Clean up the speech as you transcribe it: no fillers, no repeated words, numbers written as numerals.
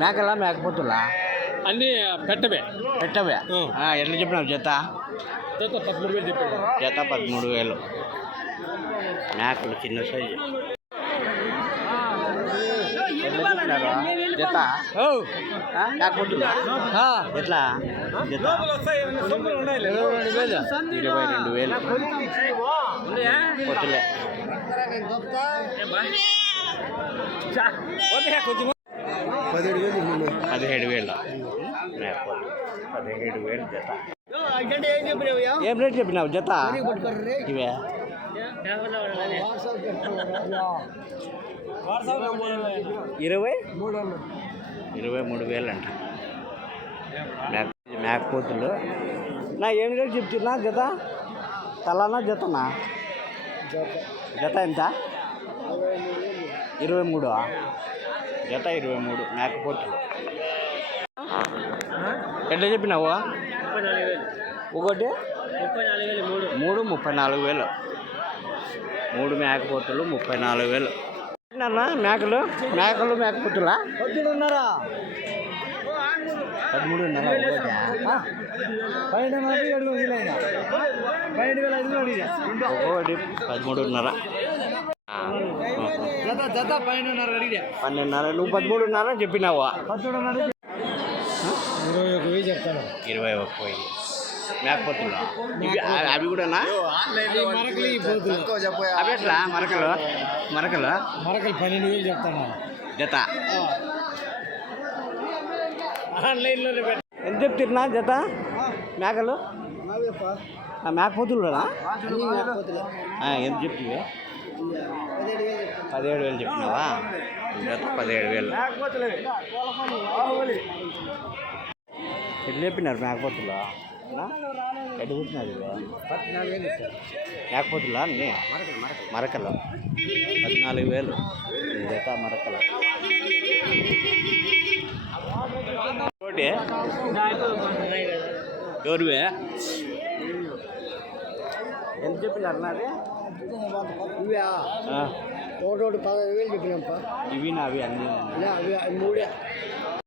మేకలా మేకపోతులా అన్నీ పెట్టవే పెట్టవే ఎట్లా చెప్పినావు జత 13,000 చెప్పాడు. జత 13,000. మేకలు చిన్న సైజు జత మేకపోతులా ఎట్లా జత 22,000 పొత్తులే 17,000 మేకపోతు 17,000 జత. ఏం రేట్ చెప్పినావు జత ఇవే 23,000 అంట మేకపోతులు. నా ఏం రేట్ చెప్తున్నా జత తలానా జతనా జత ఎంత 23 జత 23 మేకపోతులు. ఎట్లా చెప్పినావు ఒకటి 34,000 3 మేకపోతులు 34,000. మేకలు మేకపోతులా 13,500 ఒకటి 13,500 జత 12,500 నువ్వు 13,500 చెప్పినావు 21,000 చెప్తాను. 21,000 మేకపోతులు అవి కూడానా అవి ఎట్లా మరకలు 12,000 చెప్తాను జత. ఆన్లైన్లో ఎంత చెప్తున్నా జత మేకలు మేకపోతులునా ఎంత చెప్తివి 17,000 చెప్పినావా జత 17,000. ఎట్లా చెప్పినారు మేకపోతులు ఎట్లా చెప్పినారు మేకపోతులా అన్నీ మరకలు 14,000 జత మరకలు. ఒకటి ఎవరివే ఎంత చెప్పినారు నాది ఒకటి 15,000 చెప్పినాంప. ఇవి నావి అన్నీ అవి 3